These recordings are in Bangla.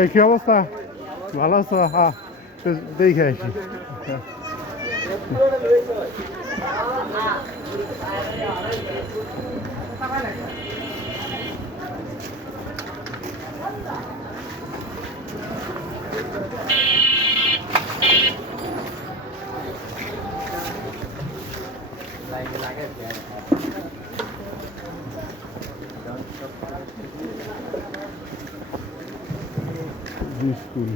এই কি অবস্থা? ভালো আছো? হ্যাঁ, দেখে আসি। স্কুল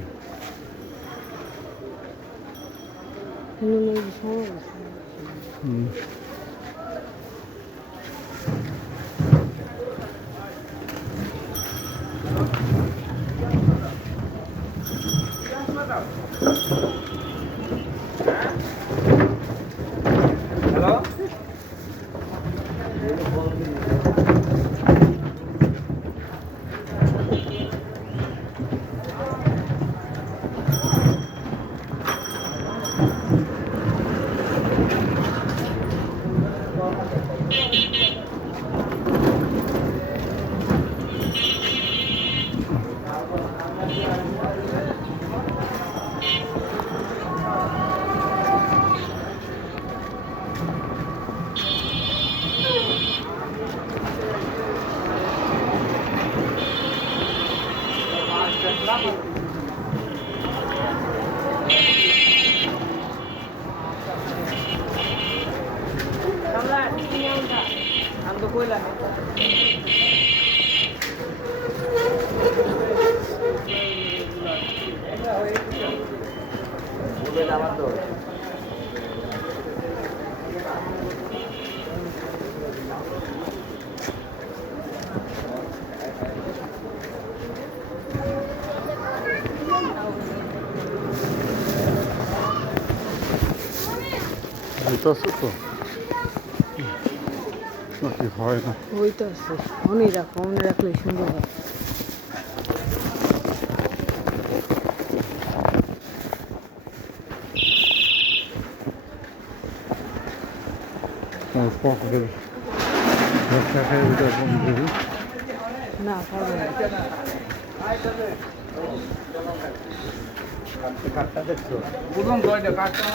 হইতাছে তো নাকি হয় না? হইতাছে, মনে রাখলে সুন্দর হয়। পকেটের ব্যবসা খাই ওইটা বন্ধ না পারবে না। কাঠটা দেখছো বুঝলাম তো এটা কাঠটা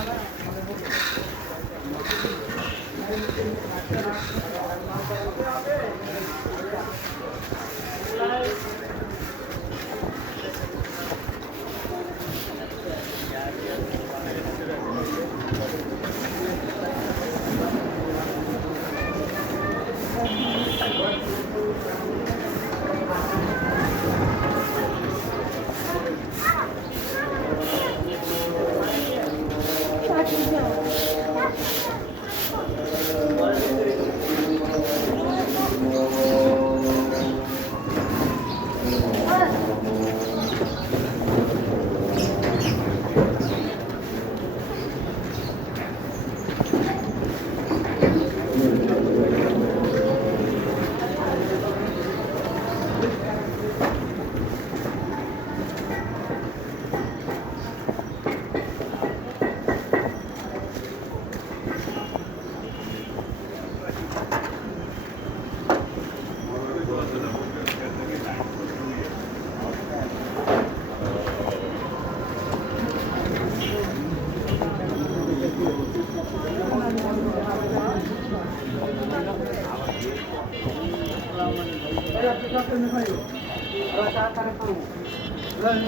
भाई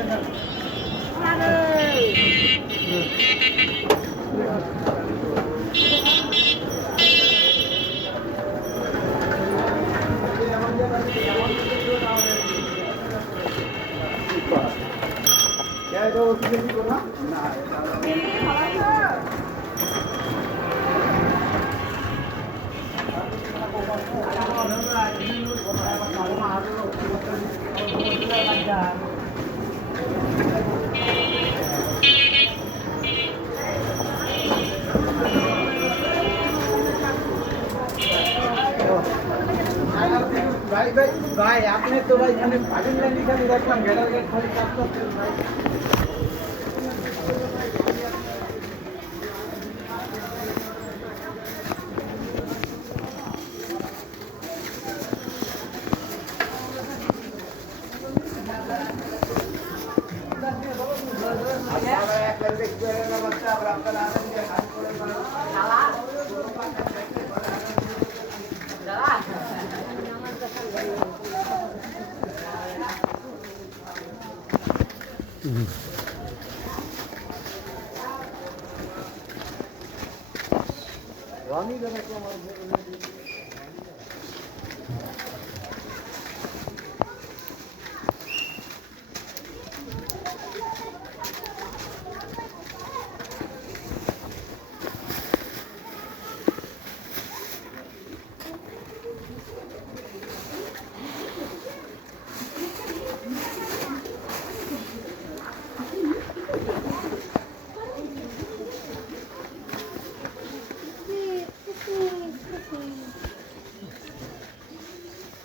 भाई भाई आपने तो भाई खाने भाजन लाइन खाली रखलाम घेरा घेर खाली काट करते भाई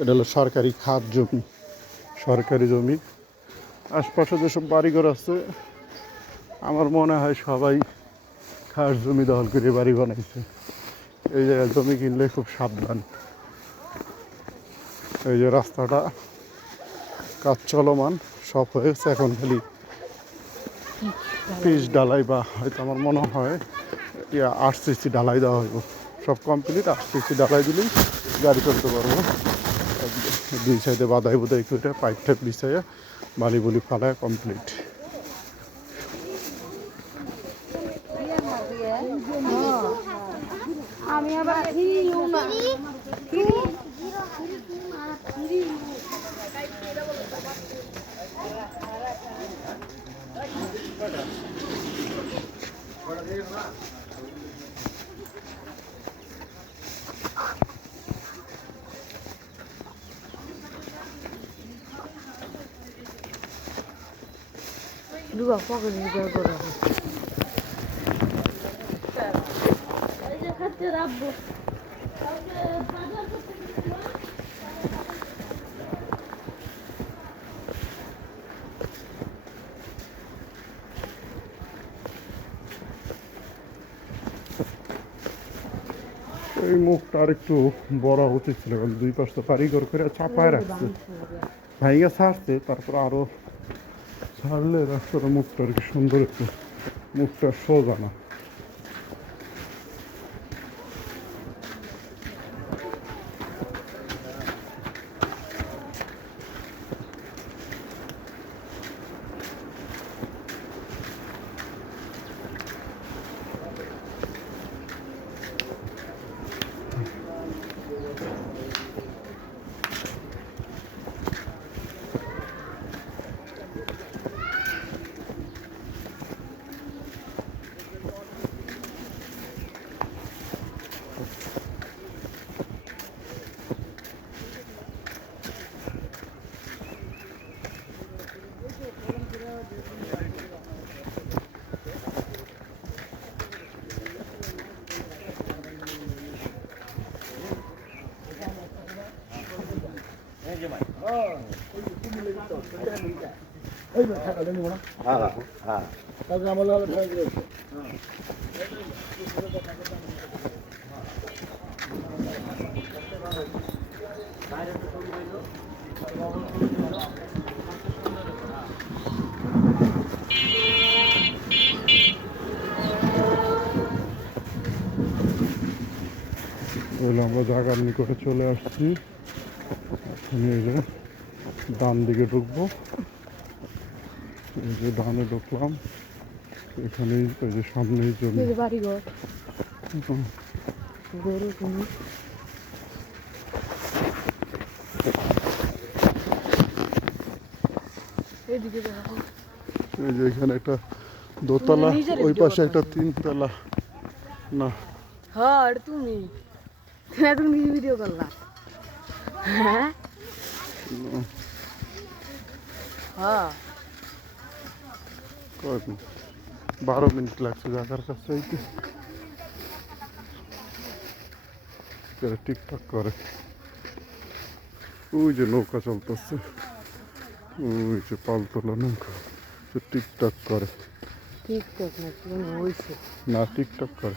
এটা হলো সরকারি খাত জমি, সরকারি জমি। আশপাশে যেসব বাড়িঘর আছে আমার মনে হয় সবাই খাস জমি দখল করে বাড়ি বানাইছে। এই জায়গায় জমি কিনলে খুব সাবধান। এই যে রাস্তাটা কাজ চলমান, সব হয়েছে, এখন খালি পিচ ডালাই বা হয়তো আমার মনে হয় আরসিসি ডালাই দেওয়া হইব। সব কমপ্লিট, আরসিসি ডালাই দিলেই গাড়ি চলতে পারবো। দুই সাইডে বাদাই বুদাই করে পাইপ টাইপ বিছাইয়া বালি বুলি ফালায় কমপ্লিট। আমি আবার দুয়া পকেটে রিপেয়ার করা হয়। খাচ্ছে রাখবো এই মুখটা আর একটু বড় উচিত ছিল, কারণ দুই পাশটা কারিগর করে চাপায় রাখছে, ভাইগা ছাড়ছে, তারপর আরো ছাড়লে রাস্তাটা মুখটা আর কি সুন্দর, একটু মুখটা সোজা না। আমরা জায়গার নিকটে চলে আসছি। ডান দিকে ঢুকবো, এই যে ডানে ঢুকলাম, এখানেই ওই যে সামনেই জমি। এই যে বাড়ি ঘর এখন গরু তুমি এইদিকে দেখো এই যে এখানে একটা দোতলা, নিজের ওই ভিডিও পাশে একটা করতেছো? 3 তলা। না, হ্যাঁ এটা তুমি এতক্ষণ কিছু ভিডিও করলা হ্যাঁ হ্যাঁ কয়দিন 12 মিনিট লাগছে জায়গার কাছে আইতে। এরা টিকটক করে। ওই যে নৌকা চলতেছে, ওই যে পালতোলা নৌকা, সে টিকটক করে। টিকটক না কি হয়েছে না, টিকটক করে।